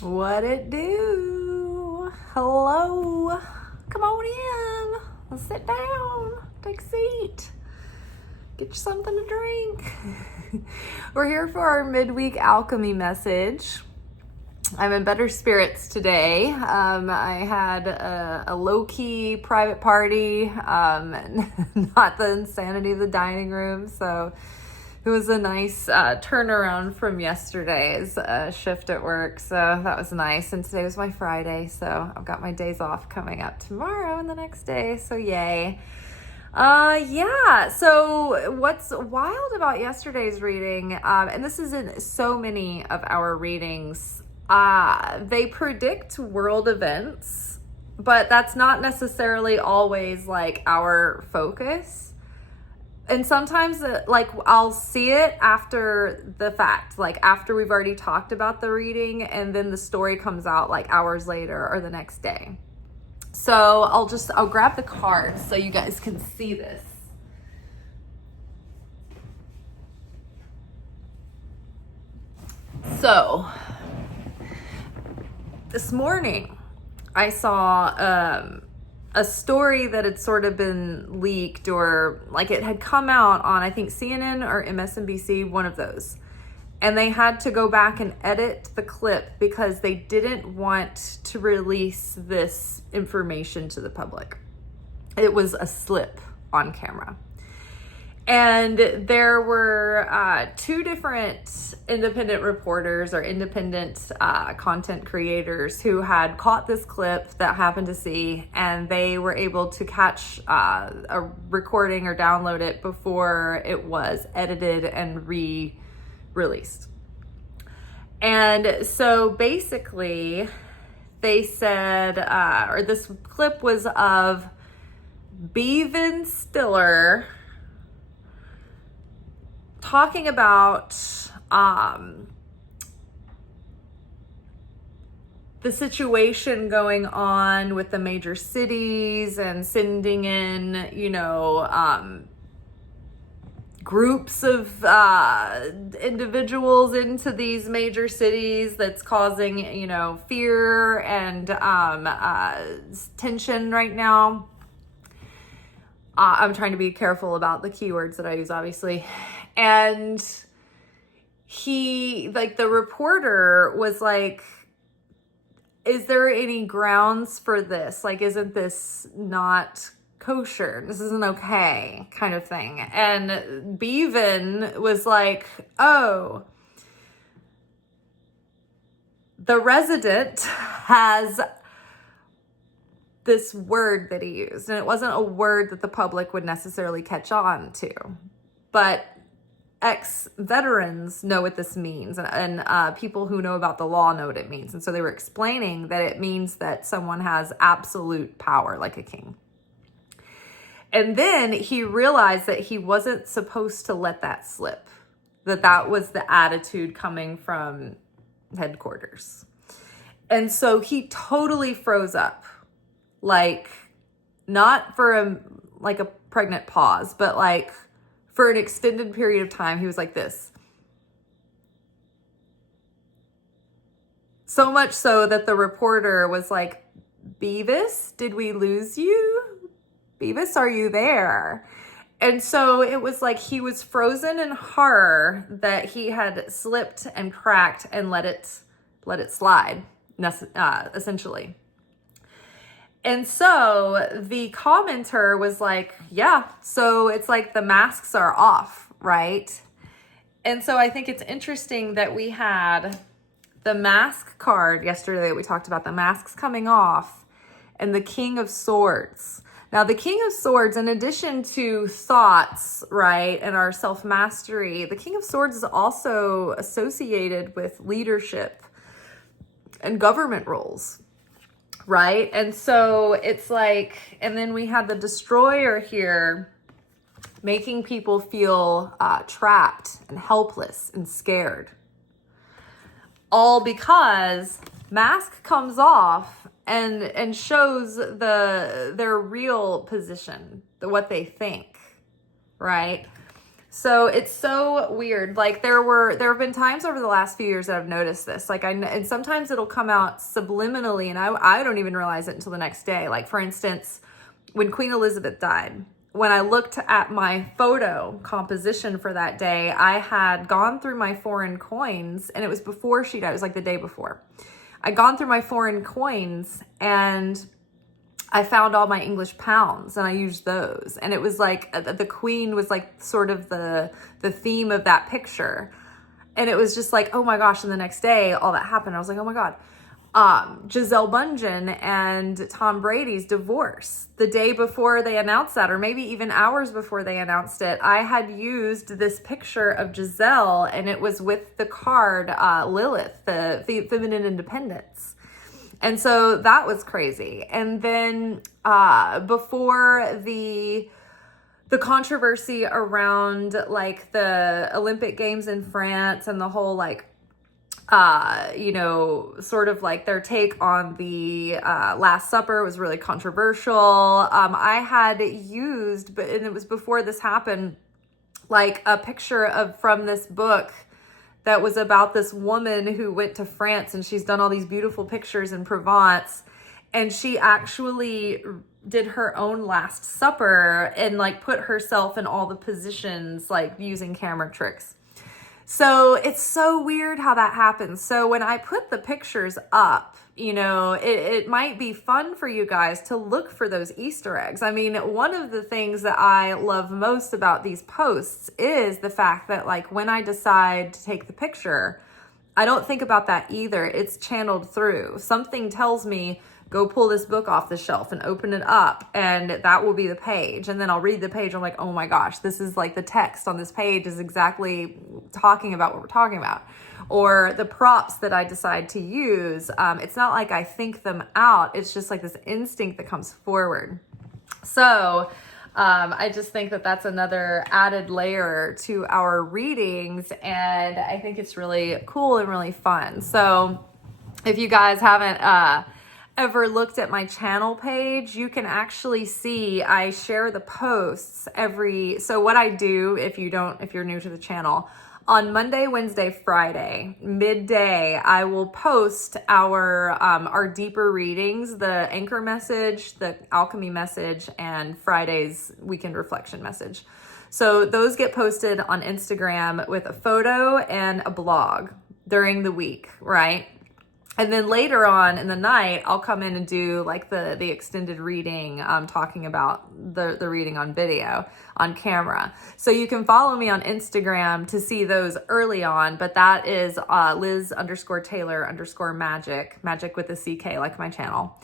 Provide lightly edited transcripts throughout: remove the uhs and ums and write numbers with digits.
What it do? Hello. Come on in. Let's sit down. Take a seat. Get you something to drink. We're here for our midweek alchemy message. I'm in better spirits today. I had a low-key private party, not the insanity of the dining room, so it was a nice turnaround from yesterday's shift at work, so that was nice. And today was my Friday, so I've got my days off coming up tomorrow and the next day, so yay. So what's wild about yesterday's reading, and this is in so many of our readings, they predict world events, but that's not necessarily always like our focus. And sometimes I'll see it after the fact, like after we've already talked about the reading, and then the story comes out like hours later or the next day. So I'll grab the cards so you guys can see this. So this morning I saw a story that had sort of been leaked, or like it had come out on, I think, CNN or MSNBC, one of those. And they had to go back and edit the clip because they didn't want to release this information to the public. It was a slip on camera. And there were two different independent reporters or independent content creators who had caught this clip that happened to see, and they were able to catch a recording or download it before it was edited and re-released. And so basically they said, or this clip was of Bevan Stiller talking about the situation going on with the major cities and sending in, groups of individuals into these major cities that's causing, fear and tension right now. I'm trying to be careful about the keywords that I use, obviously. And the reporter was like, is there any grounds for this? Like, isn't this not kosher? This isn't okay, kind of thing. And Bevan was like, oh, the resident has this word that he used, and it wasn't a word that the public would necessarily catch on to, but ex-veterans know what this means, and people who know about the law know what it means. And so they were explaining that it means that someone has absolute power, like a king. And then he realized that he wasn't supposed to let that slip, that was the attitude coming from headquarters. And so he totally froze up, like not for a pregnant pause, but like for an extended period of time. He was like this. So much so that the reporter was like, Beavis, did we lose you? Beavis, are you there? And so it was like he was frozen in horror that he had slipped and cracked and let it slide, essentially. And so the commenter was like, yeah, so it's like the masks are off, right? And so I think it's interesting that we had the mask card yesterday that we talked about, the masks coming off, and the King of Swords. Now, the King of Swords, in addition to thoughts, right, and our self-mastery, the King of Swords is also associated with leadership and government roles, right? And so it's like, and then we had the Destroyer here making people feel trapped and helpless and scared. All because mask comes off and shows their real position, what they think, right? So it's so weird. Like there have been times over the last few years that I've noticed this. Like and sometimes it'll come out subliminally, and I don't even realize it until the next day. Like for instance, when Queen Elizabeth died, when I looked at my photo composition for that day, I had gone through my foreign coins, and it was before she died. It was like the day before. I'd gone through my foreign coins, and I found all my English pounds, and I used those. And it was like the Queen was like sort of the theme of that picture. And it was just like, oh my gosh. And the next day, all that happened. I was like, oh my God. Giselle Bundchen and Tom Brady's divorce. The day before they announced that, or maybe even hours before they announced it, I had used this picture of Giselle, and it was with the card Lilith, the feminine independence. And so that was crazy. And then before the controversy around like the Olympic Games in France and the whole like, sort of like their take on the Last Supper was really controversial. I had used, and it was before this happened, like a picture from this book that was about this woman who went to France, and she's done all these beautiful pictures in Provence, and she actually did her own Last Supper and like put herself in all the positions, like using camera tricks. So it's so weird how that happens. So when I put the pictures up, it might be fun for you guys to look for those Easter eggs. I mean, one of the things that I love most about these posts is the fact that like when I decide to take the picture, I don't think about that either. It's channeled through. Something tells me, go pull this book off the shelf and open it up, and that will be the page. And then I'll read the page. I'm like, oh my gosh, this is like the text on this page is exactly talking about what we're talking about. Or the props that I decide to use, it's not like I think them out. It's just like this instinct that comes forward. So I just think that that's another added layer to our readings, and I think it's really cool and really fun. So if you guys haven't ever looked at my channel page, you can actually see I share the posts so what I do, if you're new to the channel, on Monday, Wednesday, Friday, midday, I will post our deeper readings, the anchor message, the alchemy message, and Friday's weekend reflection message. So those get posted on Instagram with a photo and a blog during the week, right? And then later on in the night, I'll come in and do like the extended reading, talking about the reading on video, on camera. So you can follow me on Instagram to see those early on, but that is Liz_Taylor_magic, magic with a CK, like my channel.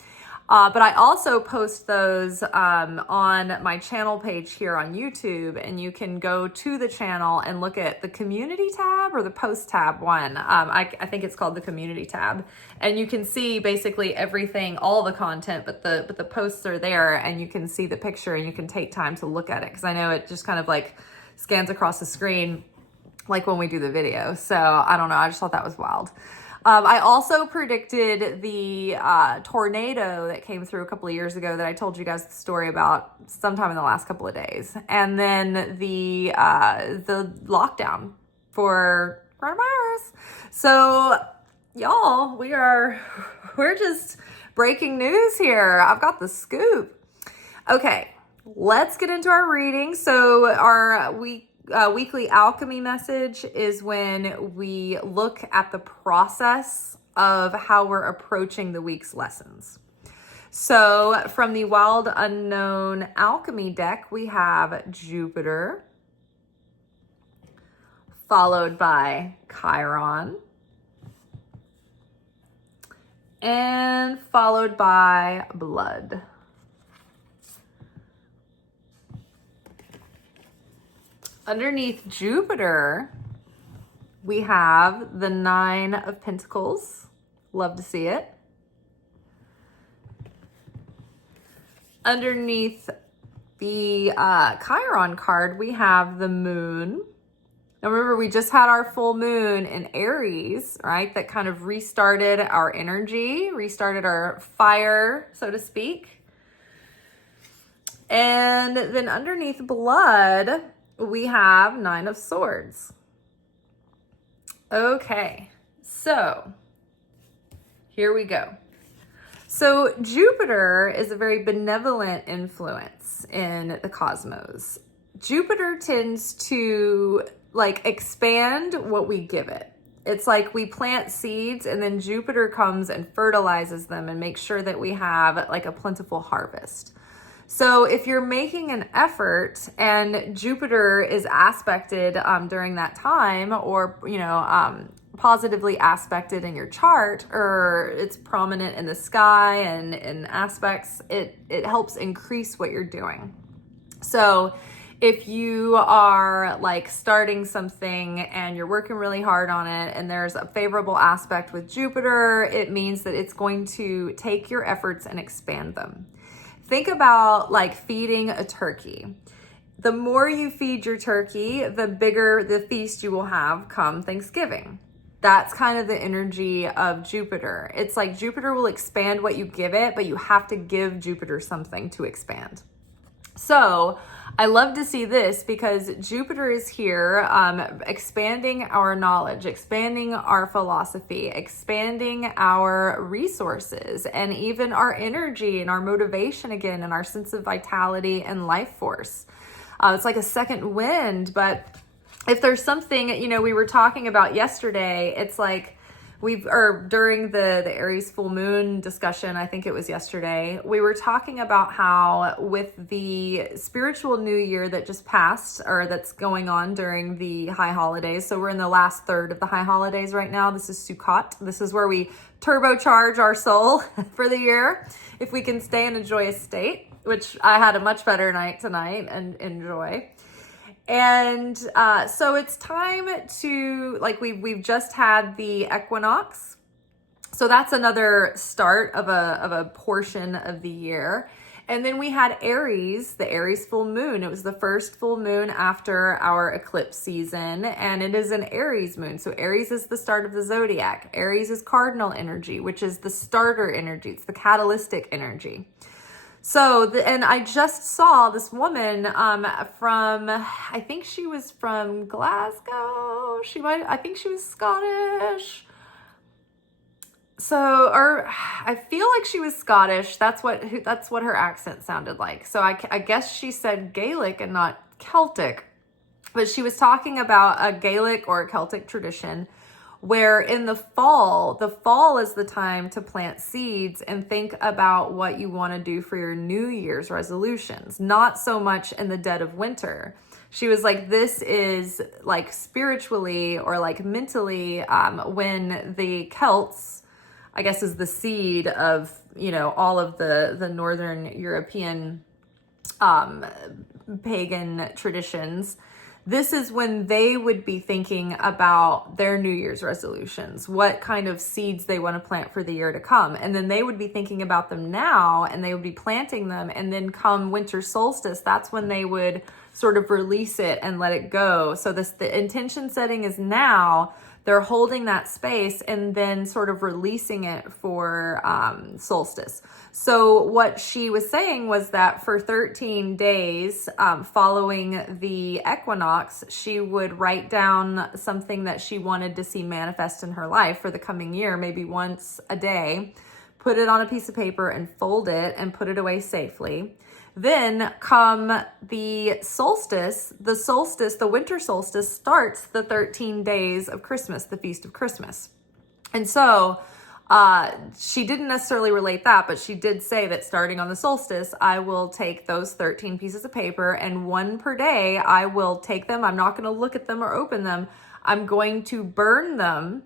But I also post those on my channel page here on YouTube, and you can go to the channel and look at the community tab or the post tab one. I think it's called the community tab, and you can see basically everything, all the content, but the posts are there, and you can see the picture, and you can take time to look at it, because I know it just kind of like scans across the screen like when we do the video. So I don't know, I just thought that was wild. I also predicted the tornado that came through a couple of years ago that I told you guys the story about sometime in the last couple of days. And then the lockdown for coronavirus. So y'all, we're just breaking news here. I've got the scoop. Okay, let's get into our reading. So our weekly alchemy message is when we look at the process of how we're approaching the week's lessons. So from the Wild Unknown Alchemy deck, we have Jupiter, followed by Chiron, and followed by Blood. Underneath Jupiter, we have the 9 of Pentacles. Love to see it. Underneath the Chiron card, we have the Moon. Now remember, we just had our full moon in Aries, right? That kind of restarted our energy, restarted our fire, so to speak. And then underneath Blood, we have 9 of Swords. Okay, so here we go. So Jupiter is a very benevolent influence in the cosmos. Jupiter tends to like expand what we give it. It's like we plant seeds and then Jupiter comes and fertilizes them and makes sure that we have like a plentiful harvest. So if you're making an effort and Jupiter is aspected during that time, or, positively aspected in your chart, or it's prominent in the sky and in aspects, it helps increase what you're doing. So if you are like starting something and you're working really hard on it and there's a favorable aspect with Jupiter, it means that it's going to take your efforts and expand them. Think about like feeding a turkey. The more you feed your turkey, the bigger the feast you will have come Thanksgiving. That's kind of the energy of Jupiter. It's like Jupiter will expand what you give it, but you have to give Jupiter something to expand. So I love to see this because Jupiter is here expanding our knowledge, expanding our philosophy, expanding our resources, and even our energy and our motivation again, and our sense of vitality and life force. It's like a second wind, but if there's something, we were talking about yesterday, it's like during the Aries full moon discussion, I think it was yesterday, we were talking about how with the spiritual new year that just passed, or that's going on during the high holidays. So we're in the last third of the high holidays right now. This is Sukkot. This is where we turbocharge our soul for the year, if we can stay in a joyous state, which I had a much better night tonight and enjoy. And so it's time to, like, we've just had the equinox. So that's another start of a portion of the year. And then we had Aries, the Aries full moon. It was the first full moon after our eclipse season, and it is an Aries moon. So Aries is the start of the zodiac. Aries is cardinal energy, which is the starter energy. It's the catalytic energy. So, and I just saw this woman from, I think she was from Glasgow. I think she was Scottish. So, or I feel like she was Scottish. That's what her accent sounded like. So I guess she said Gaelic and not Celtic. But she was talking about a Gaelic or a Celtic tradition where in the fall is the time to plant seeds and think about what you want to do for your New Year's resolutions, not so much in the dead of winter. She was like, this is like spiritually or like mentally when the Celts, I guess, is the seed of, all of the Northern European pagan traditions. This is when they would be thinking about their New Year's resolutions, what kind of seeds they want to plant for the year to come. And then they would be thinking about them now, and they would be planting them. And then come winter solstice, that's when they would sort of release it and let it go. So the intention setting is now. They're holding that space and then sort of releasing it for solstice. So what she was saying was that for 13 days following the equinox, she would write down something that she wanted to see manifest in her life for the coming year, maybe once a day, put it on a piece of paper and fold it and put it away safely. Then come the solstice, the winter solstice starts the 13 days of Christmas, the Feast of Christmas. And so she didn't necessarily relate that, but she did say that starting on the solstice, I will take those 13 pieces of paper, and one per day, I will take them. I'm not going to look at them or open them. I'm going to burn them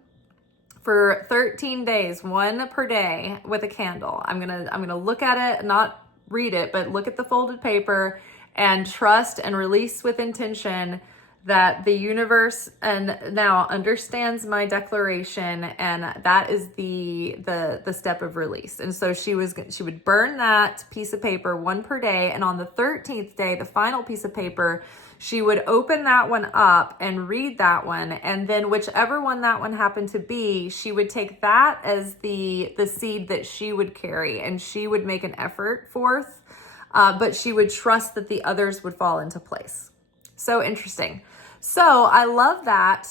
for 13 days, one per day with a candle. I'm going to look at it, not read it, but look at the folded paper and trust and release with intention that the universe and now understands my declaration, and that is the step of release. And so she would burn that piece of paper one per day, and on the 13th day, the final piece of paper, she would open that one up and read that one, and then whichever one that one happened to be, she would take that as the seed that she would carry, and she would make an effort forth, but she would trust that the others would fall into place. So interesting. So I love that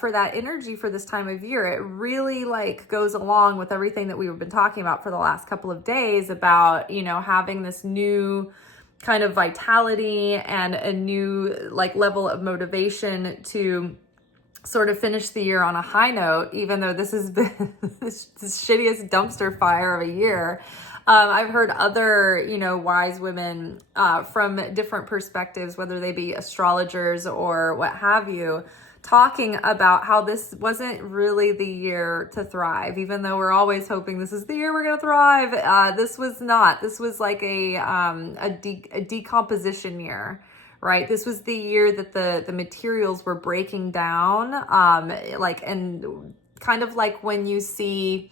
for that energy for this time of year. It really like goes along with everything that we've been talking about for the last couple of days about, you know, having this new kind of vitality and a new like level of motivation to sort of finish the year on a high note, even though this has been the shittiest dumpster fire of a year. I've heard other, you know, wise women from different perspectives, whether they be astrologers or what have you, talking about how this wasn't really the year to thrive, even though we're always hoping this is the year we're going to thrive. This was not. This was like a decomposition year. Right. This was the year that the materials were breaking down, and kind of like when you see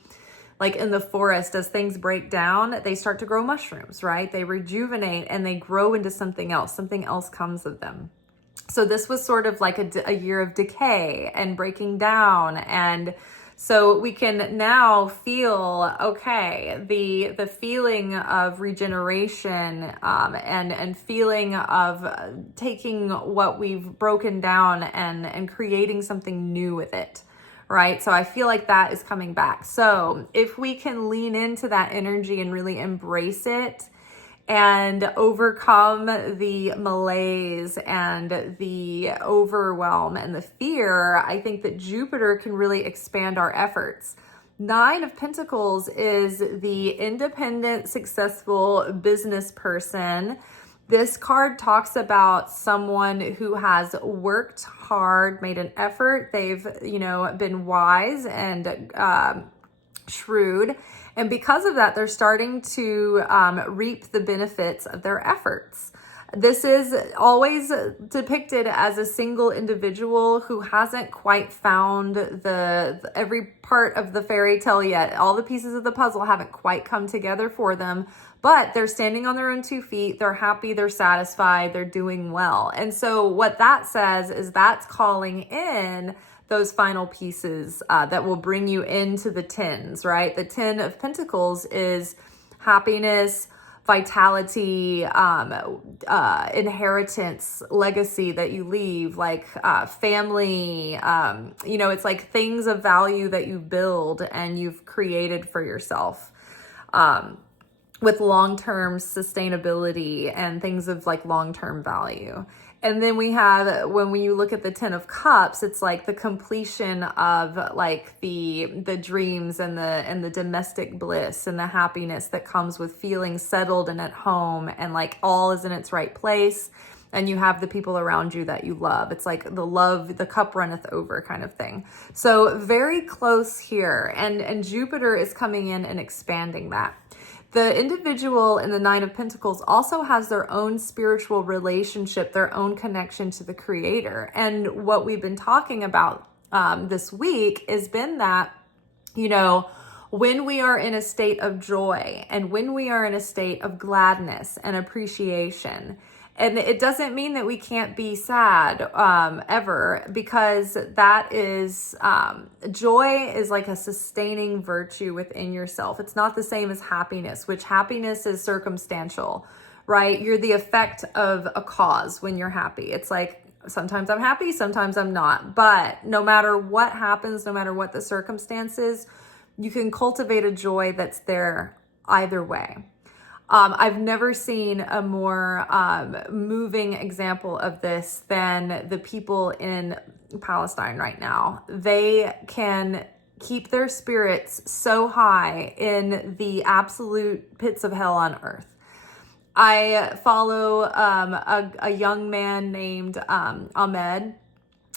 like in the forest, as things break down, they start to grow mushrooms, right? They rejuvenate and they grow into something else. Something else comes of them. So this was sort of like a year of decay and breaking down. And so we can now feel, okay, the feeling of regeneration and feeling of taking what we've broken down and creating something new with it, right? So I feel like that is coming back. So if we can lean into that energy and really embrace it and overcome the malaise and the overwhelm and the fear, I think that Jupiter can really expand our efforts. 9 of Pentacles is the independent, successful business person. This card talks about someone who has worked hard, made an effort. They've, you know, been wise and shrewd. And because of that, they're starting to reap the benefits of their efforts. This is always depicted as a single individual who hasn't quite found the every part of the fairy tale yet. All the pieces of the puzzle haven't quite come together for them, but they're standing on their own 2 feet. They're happy, they're satisfied, they're doing well. And so what that says is that's calling in those final pieces that will bring you into the 10s, right? The 10 of Pentacles is happiness, vitality, inheritance, legacy that you leave, like family, you know, it's like things of value that you build and you've created for yourself. With long-term sustainability and things of like long-term value. And then we have, when you look at the 10 of Cups, it's like the completion of like the dreams and the domestic bliss and the happiness that comes with feeling settled and at home and like all is in its right place. And you have the people around you that you love. It's like the cup runneth over kind of thing. So very close here. And Jupiter is coming in and expanding that. The individual in the 9 of Pentacles also has their own spiritual relationship, their own connection to the Creator. And what we've been talking about this week has been that, you know, when we are in a state of joy and when we are in a state of gladness and appreciation, and it doesn't mean that we can't be sad ever, because that is, joy is like a sustaining virtue within yourself. It's not the same as happiness, which happiness is circumstantial, right? You're the effect of a cause when you're happy. It's like, sometimes I'm happy, sometimes I'm not. But no matter what happens, no matter what the circumstances, you can cultivate a joy that's there either way. I've never seen a more moving example of this than the people in Palestine right now. They can keep their spirits so high in the absolute pits of hell on earth. I follow a young man named Ahmed.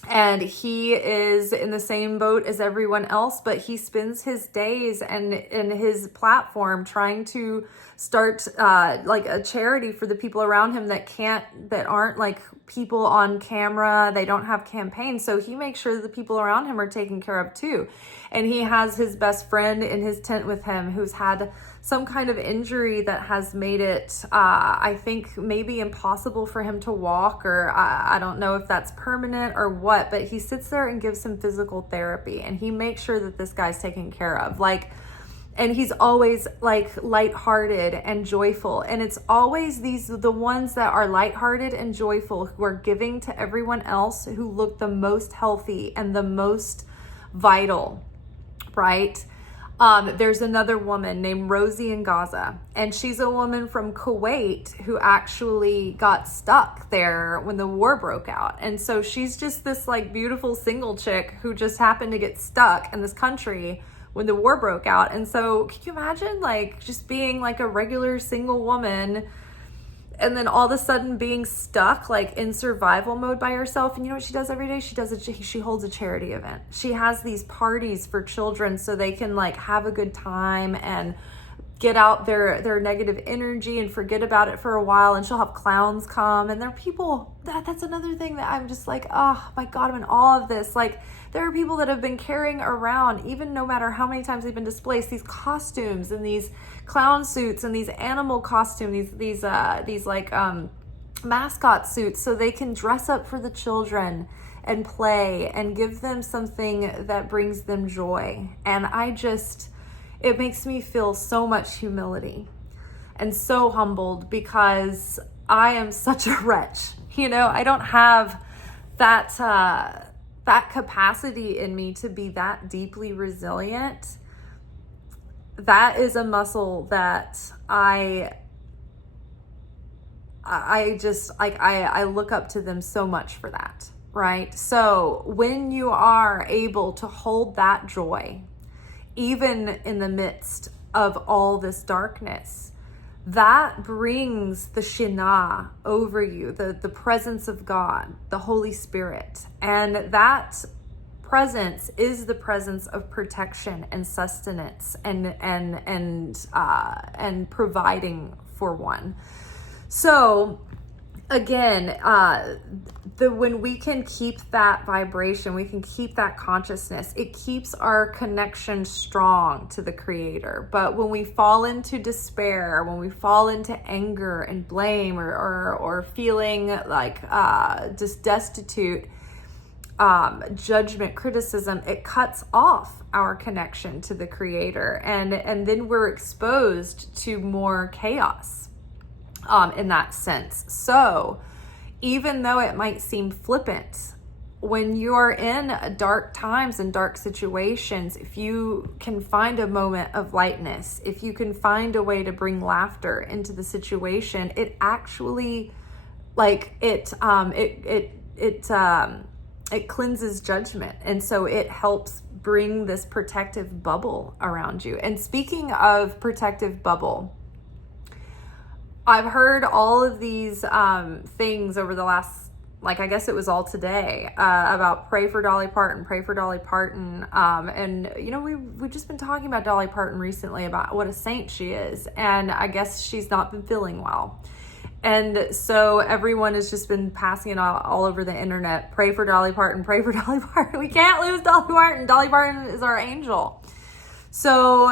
And he is in the same boat as everyone else, but he spends his days and in his platform trying to start like a charity for the people around him that aren't like people on camera. They don't have campaigns. So he makes sure that the people around him are taken care of too. And he has his best friend in his tent with him who's had some kind of injury that has made it, I think, maybe impossible for him to walk, or I don't know if that's permanent or what, but he sits there and gives him physical therapy and he makes sure that this guy's taken care of. Like, And he's always like lighthearted and joyful. And it's always the ones that are lighthearted and joyful who are giving to everyone else who look the most healthy and the most vital, right? There's another woman named Rosie in Gaza, and she's a woman from Kuwait who actually got stuck there when the war broke out. And so she's just this like beautiful single chick who just happened to get stuck in this country when the war broke out. And so can you imagine like just being like a regular single woman and then all of a sudden being stuck like in survival mode by herself? And you know what she does every day? She holds a charity event. She has these parties for children so they can like have a good time and get out their negative energy and forget about it for a while. And she'll have clowns come, and there are people that's another thing that I'm just like, oh my God, I'm in awe of this. Like, there are people that have been carrying around, even no matter how many times they've been displaced, these costumes and these clown suits and these animal costumes, these like mascot suits, so they can dress up for the children and play and give them something that brings them joy. And it makes me feel so much humility and so humbled, because I am such a wretch. You know, I don't have that capacity in me to be that deeply resilient. That is a muscle that I just like, I look up to them so much for that, right? So when you are able to hold that joy, even in the midst of all this darkness, that brings the Shekhinah over you, the presence of God, the Holy Spirit. And that presence is the presence of protection and sustenance and providing for one. So again, when we can keep that vibration, we can keep that consciousness, it keeps our connection strong to the Creator. But when we fall into despair, when we fall into anger and blame, or feeling like just destitute, judgment, criticism, it cuts off our connection to the Creator, and then we're exposed to more chaos in that sense. So even though it might seem flippant, when you're in dark times and dark situations, if you can find a moment of lightness, if you can find a way to bring laughter into the situation, it actually, like, it cleanses judgment. And so it helps bring this protective bubble around you. And speaking of protective bubble, I've heard all of these things over the last, like, I guess it was all today, about pray for Dolly Parton. And, you know, we've just been talking about Dolly Parton recently, about what a saint she is. And I guess she's not been feeling well. And so everyone has just been passing it all over the internet. Pray for Dolly Parton, pray for Dolly Parton. We can't lose Dolly Parton. Dolly Parton is our angel. So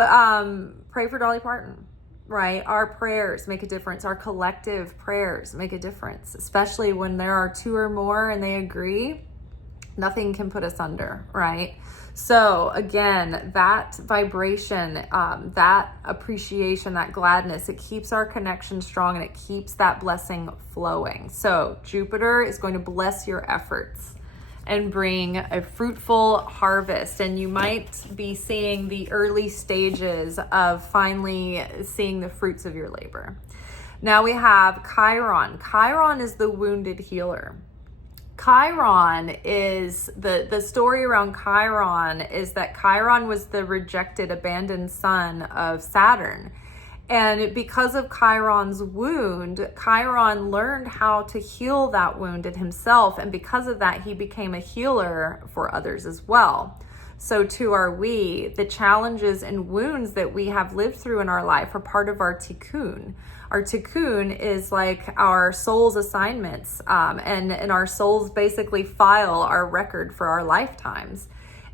pray for Dolly Parton. Right? Our prayers make a difference. Our collective prayers make a difference, especially when there are two or more and they agree. Nothing can put us under, right? So again, that vibration, that appreciation, that gladness, it keeps our connection strong and it keeps that blessing flowing. So Jupiter is going to bless your efforts and bring a fruitful harvest. And you might be seeing the early stages of finally seeing the fruits of your labor. Now we have Chiron. Chiron is the wounded healer. Chiron is, the story around Chiron is that Chiron was the rejected, abandoned son of Saturn. And because of Chiron's wound, Chiron learned how to heal that wound in himself. And because of that, he became a healer for others as well. So too are we. The challenges and wounds that we have lived through in our life are part of our tikkun. Our tikkun is like our soul's assignments. And our souls basically file our record for our lifetimes.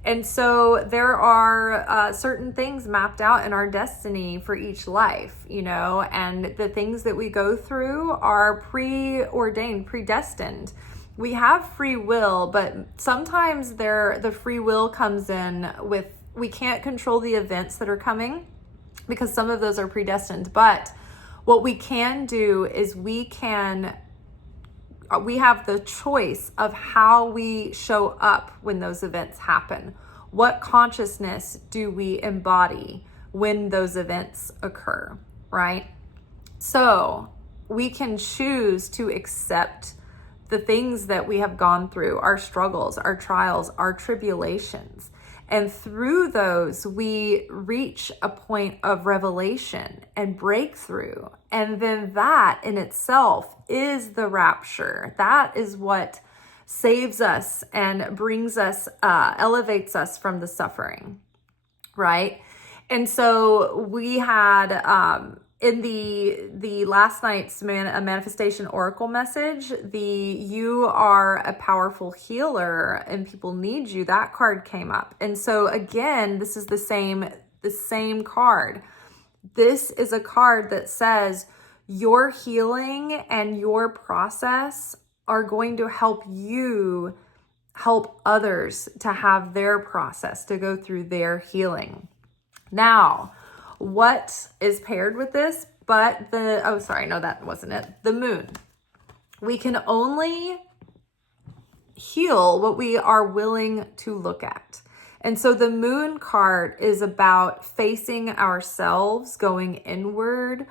And so there are certain things mapped out in our destiny for each life, you know, and the things that we go through are preordained, predestined. We have free will, but sometimes the free will comes in with, we can't control the events that are coming, because some of those are predestined. But what we can do is we have the choice of how we show up when those events happen. What consciousness do we embody when those events occur, right? So we can choose to accept the things that we have gone through, our struggles, our trials, our tribulations. And through those, we reach a point of revelation and breakthrough. And then that in itself is the rapture. That is what saves us and brings us, elevates us from the suffering, right? And so we had, in the last night's a manifestation oracle message, you are a powerful healer and people need you, that card came up. And so again, this is the same card. This is a card that says your healing and your process are going to help you help others to have their process, to go through their healing. Now, what is paired with this? But that wasn't it. The moon. We can only heal what we are willing to look at. And so the moon card is about facing ourselves, going inward,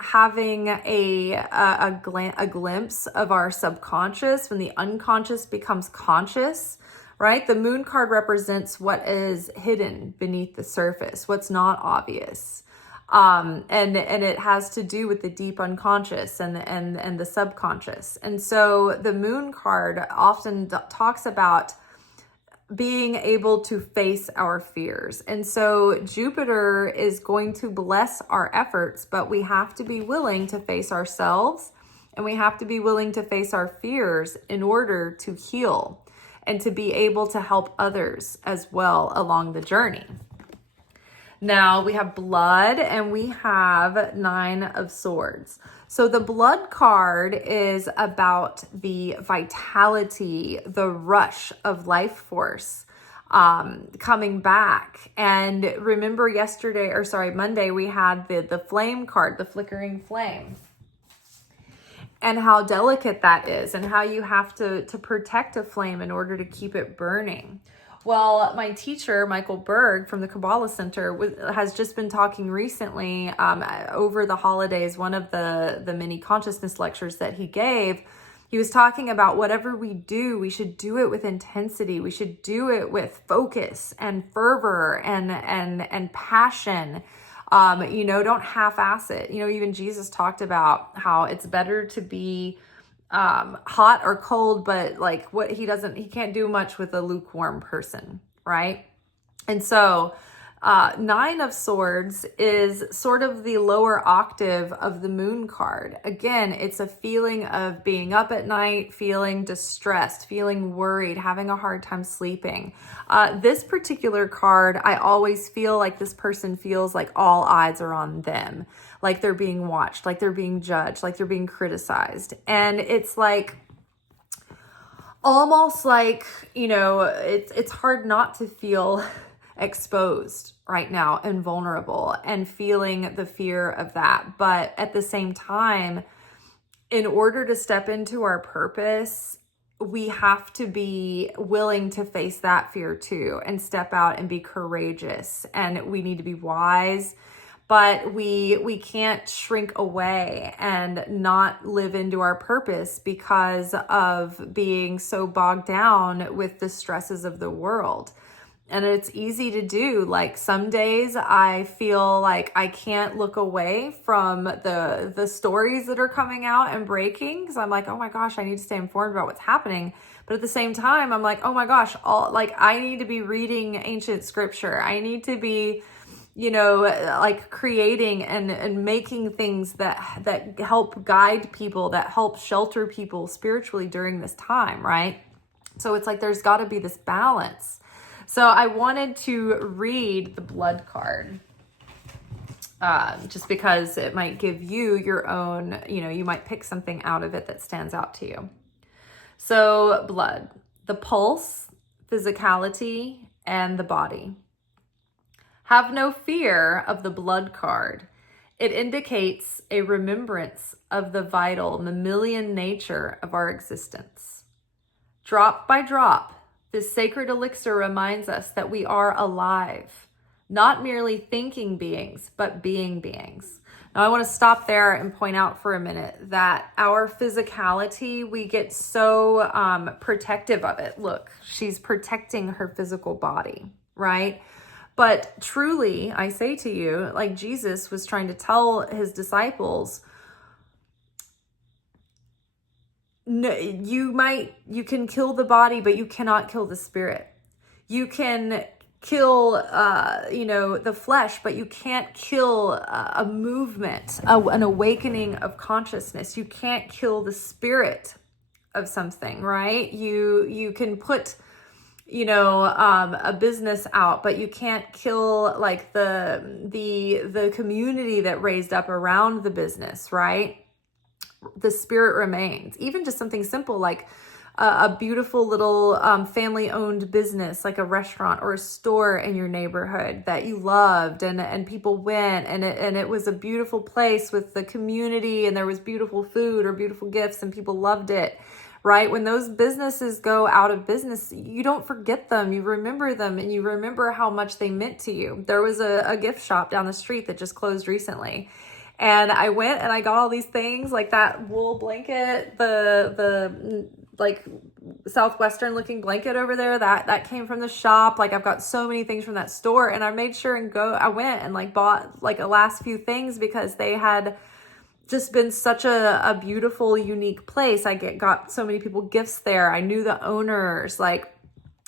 having a glimpse of our subconscious when the unconscious becomes conscious, right? The moon card represents what is hidden beneath the surface, what's not obvious. And it has to do with the deep unconscious and the subconscious. And so the moon card often talks about being able to face our fears. And so Jupiter is going to bless our efforts, but we have to be willing to face ourselves and we have to be willing to face our fears in order to heal and to be able to help others as well along the journey. Now we have blood and we have 9 of swords. So the blood card is about the vitality, the rush of life force coming back. And remember Monday, we had the flame card, the flickering flame, and how delicate that is and how you have to protect a flame in order to keep it burning. Well, my teacher, Michael Berg from the Kabbalah Center, has just been talking recently over the holidays, one of the many consciousness lectures that he gave. He was talking about whatever we do, we should do it with intensity. We should do it with focus and fervor and passion. Don't half-ass it. Even Jesus talked about how it's better to be hot or cold, but like he can't do much with a lukewarm person, right? And so 9 of swords is sort of the lower octave of the moon card. Again, it's a feeling of being up at night, feeling distressed, feeling worried, having a hard time sleeping. This particular card, I always feel like this person feels like all eyes are on them, like they're being watched, like they're being judged, like they're being criticized. And it's like, almost like, it's hard not to feel exposed right now and vulnerable and feeling the fear of that. But at the same time, in order to step into our purpose, we have to be willing to face that fear too and step out and be courageous. And we need to be wise, but we can't shrink away and not live into our purpose because of being so bogged down with the stresses of the world. And it's easy to do. Like some days I feel like I can't look away from the stories that are coming out and breaking, because I'm like, oh my gosh, I need to stay informed about what's happening. But at the same time, I'm like, oh my gosh, I need to be reading ancient scripture. I need to be, creating and making things that help guide people, that help shelter people spiritually during this time, right? So it's like there's got to be this balance. So I wanted to read the blood card just because it might give you your own, you might pick something out of it that stands out to you. So blood, the pulse, physicality, and the body. Have no fear of the blood card. It indicates a remembrance of the vital mammalian nature of our existence. Drop by drop, this sacred elixir reminds us that we are alive, not merely thinking beings, but being beings. Now, I want to stop there and point out for a minute that our physicality, we get so protective of it. Look, she's protecting her physical body, right? But truly, I say to you, like Jesus was trying to tell his disciples, no, you can kill the body, but you cannot kill the spirit. You can kill, the flesh, but you can't kill a movement, an awakening of consciousness. You can't kill the spirit of something, right? You can put, a business out, but you can't kill like the community that raised up around the business, right? The spirit remains. Even just something simple like a beautiful little family-owned business, like a restaurant or a store in your neighborhood that you loved, and people went, and it was a beautiful place with the community, and there was beautiful food or beautiful gifts, and people loved it, right? When those businesses go out of business, you don't forget them. You remember them, and you remember how much they meant to you. There was a gift shop down the street that just closed recently. And I went and I got all these things, like that wool blanket, the like Southwestern looking blanket over there that came from the shop. Like I've got so many things from that store, and I made sure I went and like bought like a last few things because they had just been such a beautiful, unique place. I got so many people gifts there. I knew the owners, like,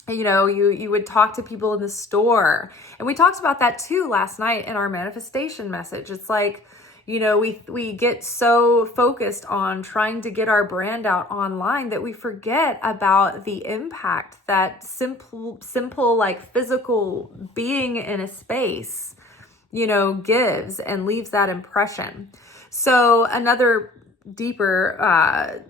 you would talk to people in the store. And we talked about that too last night in our manifestation message. It's like, we get so focused on trying to get our brand out online that we forget about the impact that simple like physical being in a space, gives and leaves that impression. So another deeper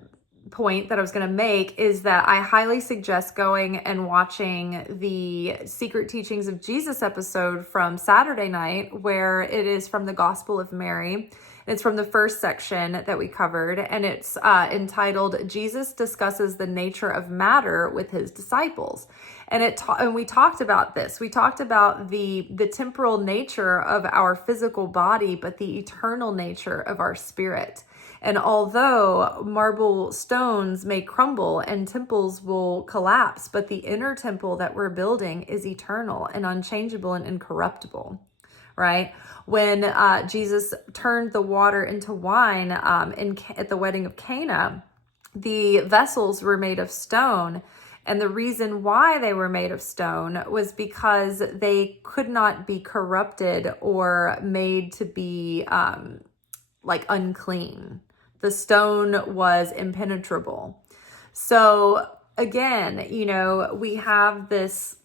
point that I was going to make is that I highly suggest going and watching the Secret Teachings of Jesus episode from Saturday night, where it is from the Gospel of Mary. It's from the first section that we covered, and it's entitled Jesus Discusses the Nature of Matter with His Disciples. And we talked about this. We talked about the temporal nature of our physical body, but the eternal nature of our spirit. And although marble stones may crumble and temples will collapse, but the inner temple that we're building is eternal and unchangeable and incorruptible, right? When Jesus turned the water into wine at the wedding of Cana, the vessels were made of stone. And the reason why they were made of stone was because they could not be corrupted or made to be unclean. The stone was impenetrable. So again, we have this,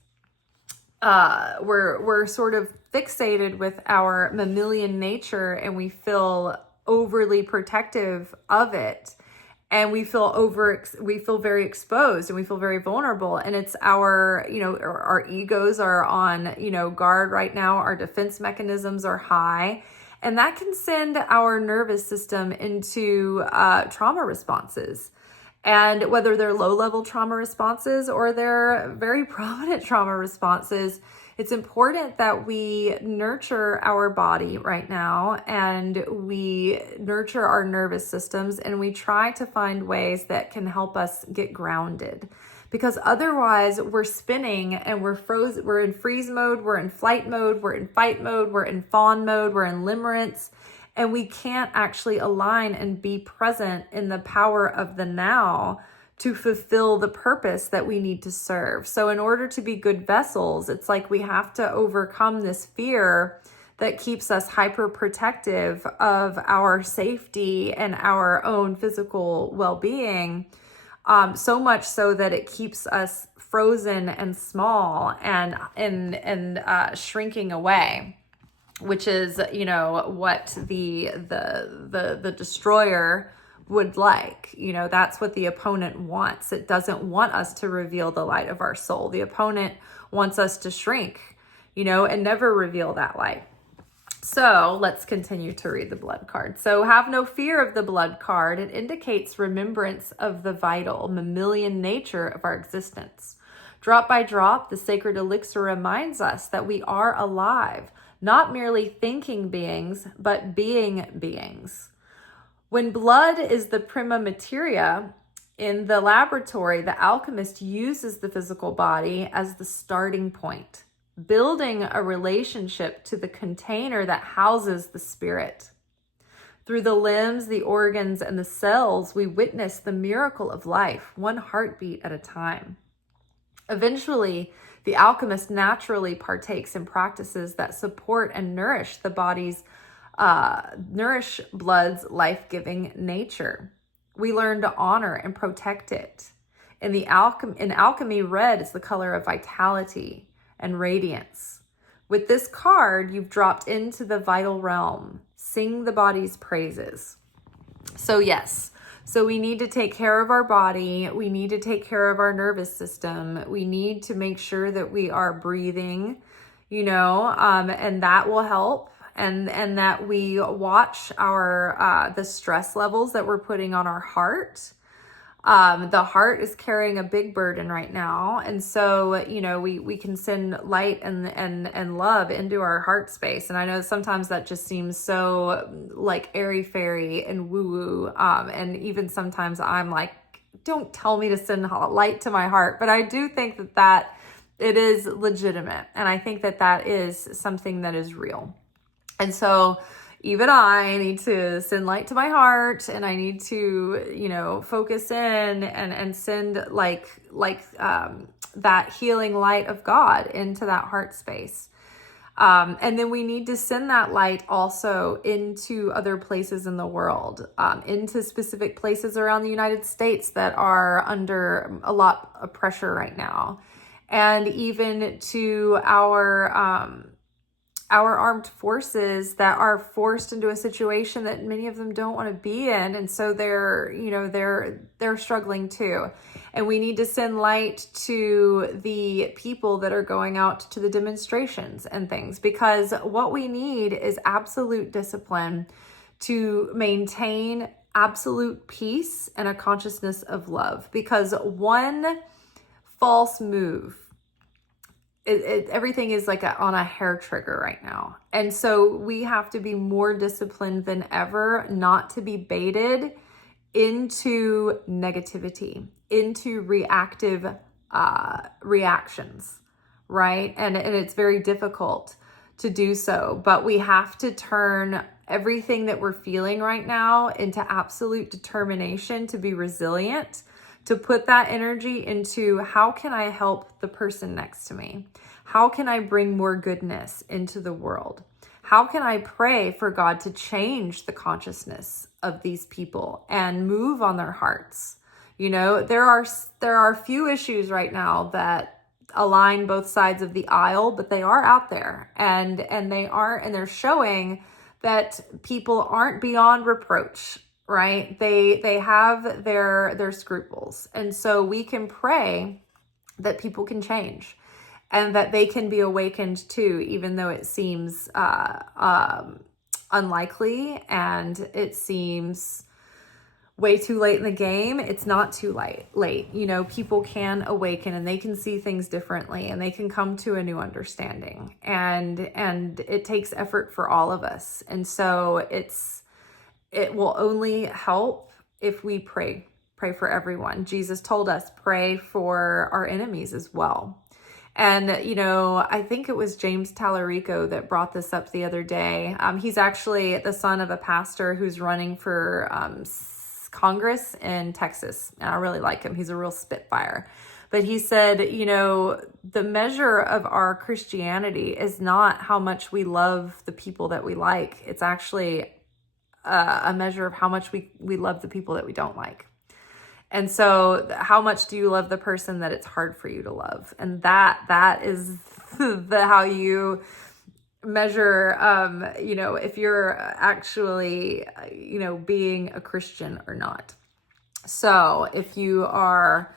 we're sort of fixated with our mammalian nature, and we feel overly protective of it. And we feel very exposed, and we feel very vulnerable. And it's our egos are on, guard right now. Our defense mechanisms are high. And that can send our nervous system into trauma responses. And whether they're low-level trauma responses or they're very prominent trauma responses, it's important that we nurture our body right now, and we nurture our nervous systems, and we try to find ways that can help us get grounded. Because otherwise we're spinning and we're frozen. We're in freeze mode, we're in flight mode, we're in fight mode, we're in fawn mode, we're in limerence, and we can't actually align and be present in the power of the now to fulfill the purpose that we need to serve. So in order to be good vessels, it's like we have to overcome this fear that keeps us hyper protective of our safety and our own physical well-being. So much so that it keeps us frozen and small and shrinking away, which is, what the destroyer would like. That's what the opponent wants. It doesn't want us to reveal the light of our soul. The opponent wants us to shrink, and never reveal that light. So let's continue to read the blood card. So have no fear of the blood card. It indicates remembrance of the vital, mammalian nature of our existence. Drop by drop, the sacred elixir reminds us that we are alive, not merely thinking beings, but being beings. When blood is the prima materia in the laboratory, the alchemist uses the physical body as the starting point, building a relationship to the container that houses the spirit. Through the limbs, the organs, and the cells, we witness the miracle of life, one heartbeat at a time. Eventually, the alchemist naturally partakes in practices that support and nourish the body's, nourish blood's life-giving nature. We learn to honor and protect it. In alchemy, red is the color of vitality and radiance. With this card, you've dropped into the vital realm. Sing the body's praises. So yes, so we need to take care of our body. We need to take care of our nervous system. We need to make sure that we are breathing, and that will help. And that we watch our the stress levels that we're putting on our heart. The heart is carrying a big burden right now. And so, we can send light and love into our heart space. And I know sometimes that just seems so like airy-fairy and woo-woo. And even sometimes I'm like, don't tell me to send light to my heart. But I do think that it is legitimate. And I think that is something that is real. And so even I need to send light to my heart, and I need to, focus in and send that healing light of God into that heart space. And then we need to send that light also into other places in the world, into specific places around the United States that are under a lot of pressure right now. And even to our armed forces that are forced into a situation that many of them don't want to be in. And so they're struggling too. And we need to send light to the people that are going out to the demonstrations and things, because what we need is absolute discipline to maintain absolute peace and a consciousness of love, because one false move, everything is like on a hair trigger right now. And so we have to be more disciplined than ever not to be baited into negativity, into reactive reactions, right? And it's very difficult to do so, but we have to turn everything that we're feeling right now into absolute determination to be resilient, to put that energy into how can I help the person next to me? How can I bring more goodness into the world? How can I pray for God to change the consciousness of these people and move on their hearts? There are few issues right now that align both sides of the aisle, but they are out there, and they're showing that people aren't beyond reproach. Right? They have their scruples. And so we can pray that people can change and that they can be awakened too, even though it seems unlikely and it seems way too late in the game. It's not too late. People can awaken and they can see things differently and they can come to a new understanding. And it takes effort for all of us. And so it will only help if we pray for everyone. Jesus told us, pray for our enemies as well. And, I think it was James Tallarico that brought this up the other day. He's actually the son of a pastor who's running for Congress in Texas. And I really like him. He's a real spitfire. But he said, the measure of our Christianity is not how much we love the people that we like. It's actually a measure of how much we love the people that we don't like. And so how much do you love the person that it's hard for you to love? And that is how you measure, if you're actually, being a Christian or not. So if you are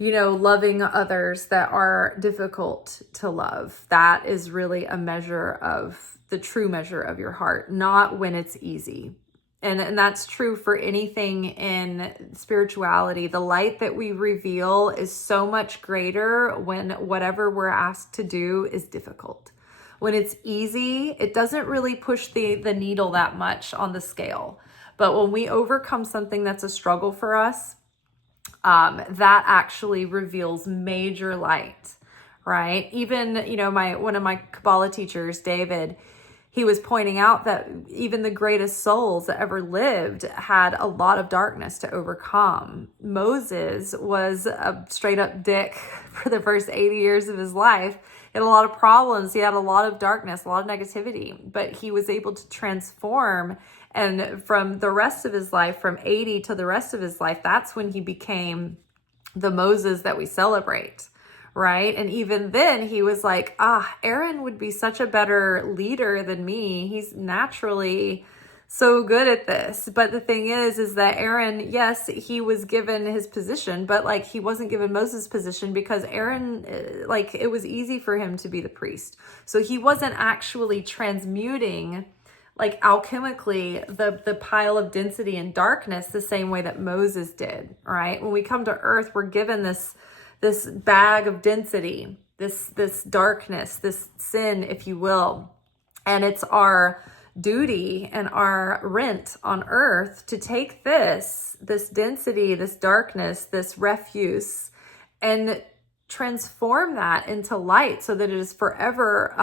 loving others that are difficult to love. That is really a measure of the true measure of your heart, not when it's easy. And that's true for anything in spirituality. The light that we reveal is so much greater when whatever we're asked to do is difficult. When it's easy, it doesn't really push the needle that much on the scale. But when we overcome something that's a struggle for us, that actually reveals major light, right? Even, one of my Kabbalah teachers, David, he was pointing out that even the greatest souls that ever lived had a lot of darkness to overcome. Moses was a straight up dick for the first 80 years of his life. He had a lot of problems. He had a lot of darkness, a lot of negativity, but he was able to transform. And from the rest of his life, from 80 to the rest of his life, that's when he became the Moses that we celebrate. Right? And even then he was like, Aaron would be such a better leader than me. He's naturally so good at this. But the thing is that Aaron, yes, he was given his position, but like he wasn't given Moses' position because Aaron, like it was easy for him to be the priest. So he wasn't actually transmuting like alchemically the pile of density and darkness the same way that Moses did, right? When we come to earth, we're given this bag of density, this darkness, this sin, if you will. And it's our duty and our rent on earth to take this density, this darkness, this refuse, and transform that into light so that it is forever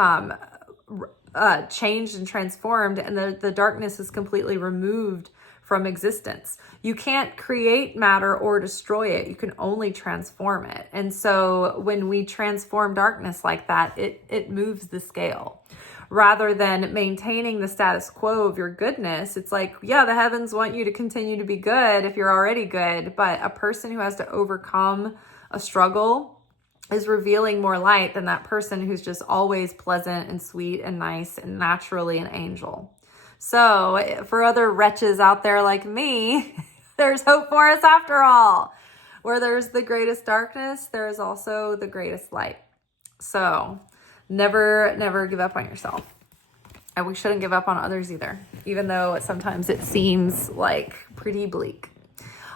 changed and transformed, and the darkness is completely removed from existence. You can't create matter or destroy it. You can only transform it. And so when we transform darkness like that, it moves the scale. Rather than maintaining the status quo of your goodness, it's like, yeah, the heavens want you to continue to be good if you're already good. But a person who has to overcome a struggle is revealing more light than that person who's just always pleasant and sweet and nice and naturally an angel. So for other wretches out there like me, there's hope for us after all. Where there's the greatest darkness, there is also the greatest light. So never give up on yourself. And we shouldn't give up on others either, even though sometimes it seems like pretty bleak.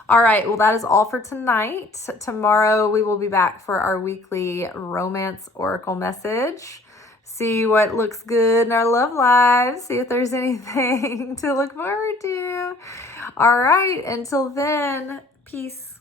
All right, well, that is all for tonight. Tomorrow we will be back for our weekly romance oracle message. See what looks good in our love lives. See if there's anything to look forward to. All right, until then, peace.